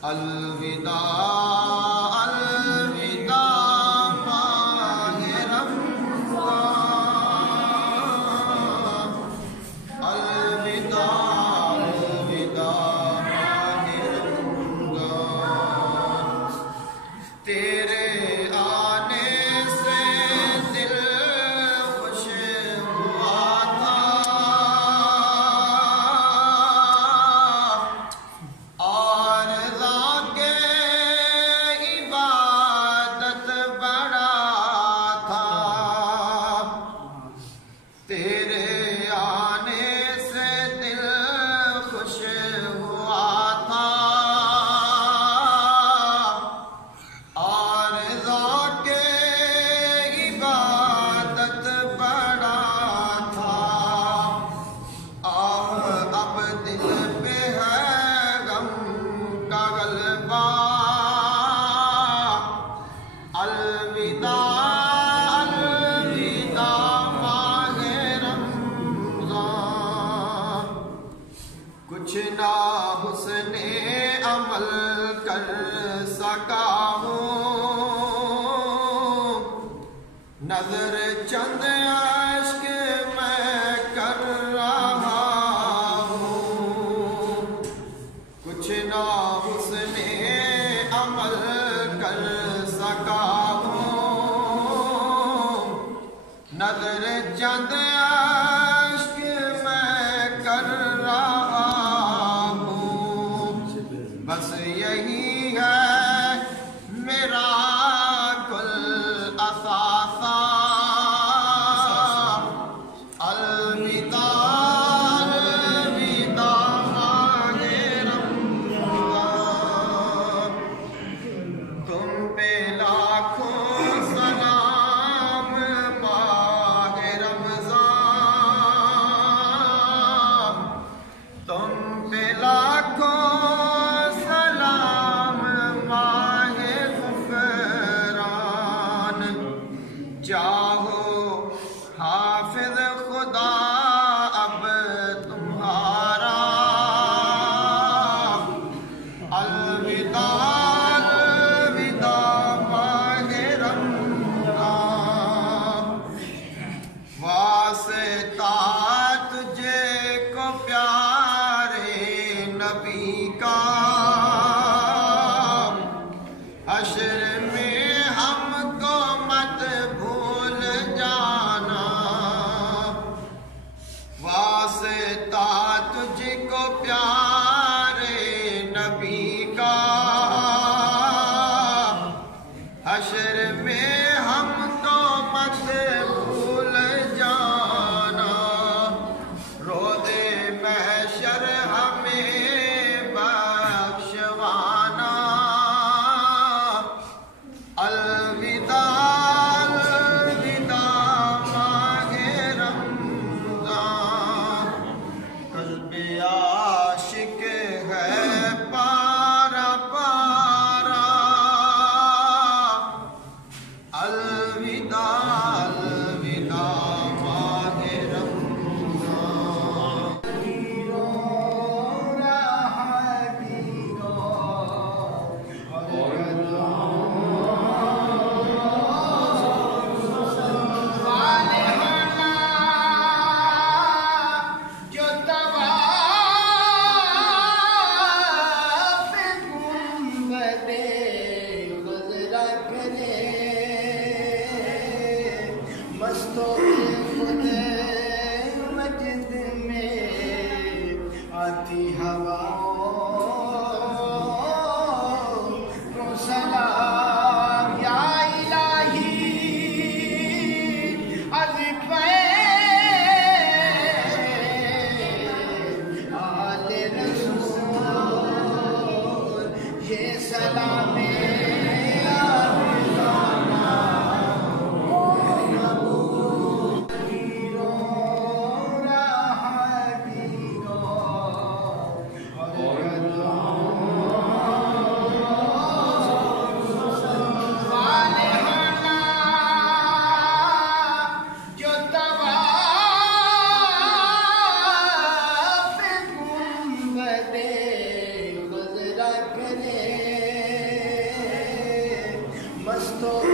अलविदा अलविदा माहे रमज़ान, अलविदा अलविदा माहे रमज़ान। तेरे आने से दिल खुश हुआ था और लाके इबादत बड़ा था। तेरे आने से दिल खुश हुआ था और लाके इबादत बड़ा था। अब दिल पे है गम का गलबा, अलविदा अलविदा माहे रमज़ान। कुछ ना हुस्ने अमल कर सका हूँ, नजर चंद अश्क मैं कर रहा हूँ। कुछ ना हुस्ने अमल कर सका हूँ, नजर चंद अश्क मैं कर रहा हूँ। बस यही है मेरा कुल असासा, अलविदा अलविदा माहे रमज़ान। तुम पे लाखों सलाम माहे रमज़ान, तुम पे लाखों सलाम माहे ग़ुफ़रान। चाहो हाफ़िज़ खुदा अब तुम्हारा, अलविदा अलविदा माहे रमज़ान। वास्ता तुझे को प्यारे नबी का, हश्र में हमको मत भूल जाना। वास्ता तुझको प्यारे नबी का, हश्र में हमको मत भूल जाना। रोज़े महशर हमें बख्शवाना, अलविदा अलविदा माहे रमज़ान। क़ल्बे आशिक है पारा पारा, अलविदा अलविदा माहे रमज़ान। जो तवाफ़ गुंबदे गुज़रा करे, मस्तों खुद मस्जिद में आती हवाओं को सलाम। या इलाही आले रसूल ये सलामे करे मस्तों